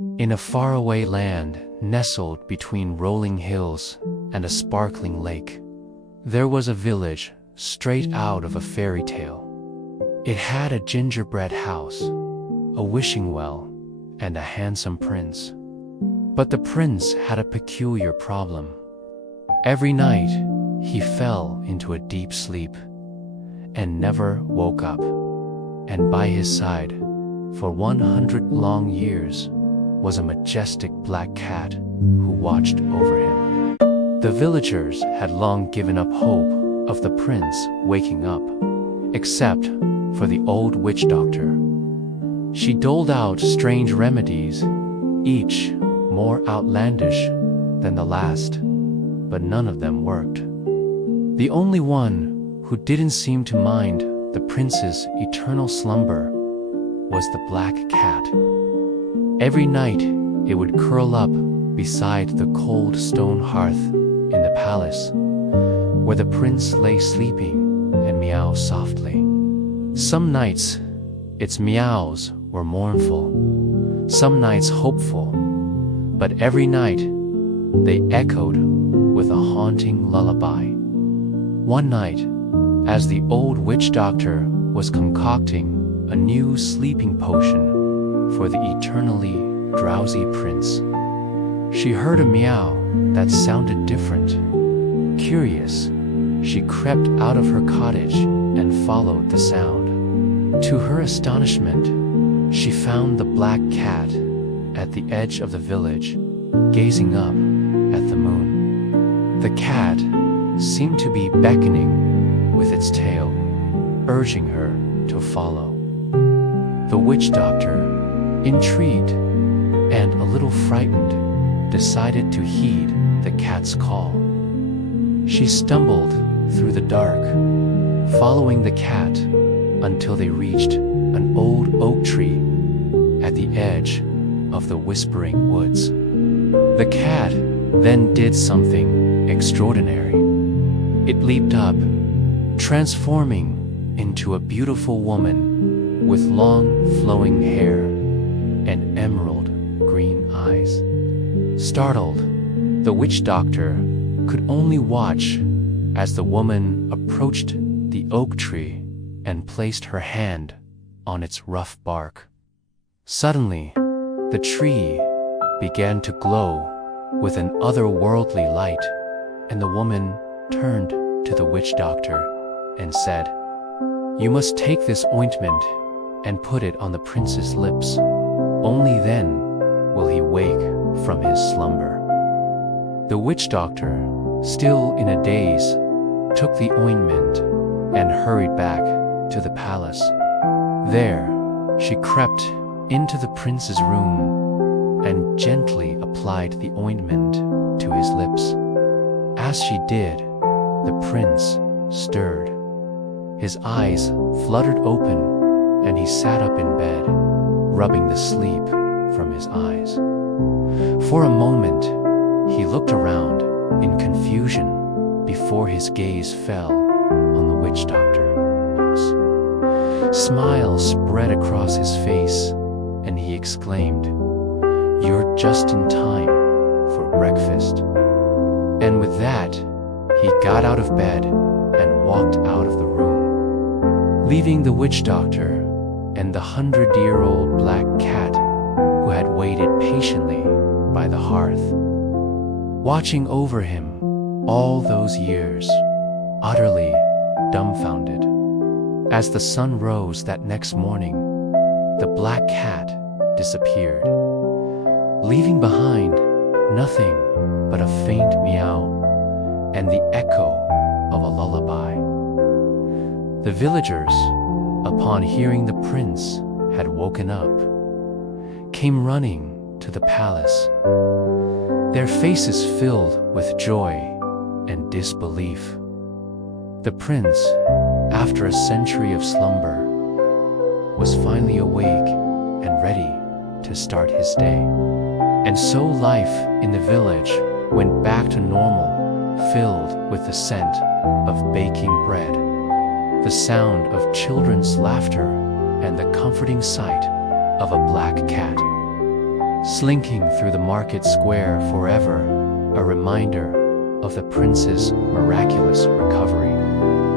In a faraway land nestled between rolling hills and a sparkling lake, there was a village straight out of a fairy tale. It had a gingerbread house, a wishing well, and a handsome prince. But the prince had a peculiar problem. Every night, he fell into a deep sleep and never woke up. And by his side, for 100 long years, was a majestic black cat who watched over him. The villagers had long given up hope of the prince waking up, except for the old witch doctor. She doled out strange remedies, each more outlandish than the last, but none of them worked. The only one who didn't seem to mind the prince's eternal slumber was the black cat. Every night it would curl up beside the cold stone hearth in the palace, where the prince lay sleeping, and meow softly. Some nights its meows were mournful, some nights hopeful, but every night they echoed with a haunting lullaby. One night, as the old witch doctor was concocting a new sleeping potion for the eternally drowsy prince, she heard a meow that sounded different. Curious, she crept out of her cottage and followed the sound. To her astonishment, she found the black cat at the edge of the village, gazing up at the moon. The cat seemed to be beckoning with its tail, urging her to follow. The witch doctor, intrigued and a little frightened, decided to heed the cat's call. She stumbled through the dark, following the cat until they reached an old oak tree at the edge of the whispering woods. The cat then did something extraordinary. It leaped up, transforming into a beautiful woman with long flowing hair and emerald green eyes. Startled, the witch doctor could only watch as the woman approached the oak tree and placed her hand on its rough bark. Suddenly, the tree began to glow with an otherworldly light, and the woman turned to the witch doctor and said, "You must take this ointment and put it on the prince's lips. Only then will he wake from his slumber." The witch doctor, still in a daze, took the ointment and hurried back to the palace. There, she crept into the prince's room and gently applied the ointment to his lips. As she did, the prince stirred. His eyes fluttered open, and he sat up in bed, rubbing the sleep from his eyes. For a moment, he looked around in confusion before his gaze fell on the witch doctor. Smile spread across his face, and he exclaimed, "You're just in time for breakfast." And with that, he got out of bed and walked out of the room, leaving the witch doctor and the 100-year-old black cat who had waited patiently by the hearth, watching over him all those years, utterly dumbfounded. As the sun rose that next morning, the black cat disappeared, leaving behind nothing but a faint meow and the echo of a lullaby. The villagers, upon hearing the prince had woken up, came running to the palace, their faces filled with joy and disbelief. The prince, after a century of slumber, was finally awake and ready to start his day. And so life in the village went back to normal, filled with the scent of baking bread, the sound of children's laughter, and the comforting sight of a black cat. slinking through the market square forever, a reminder of the prince's miraculous recovery.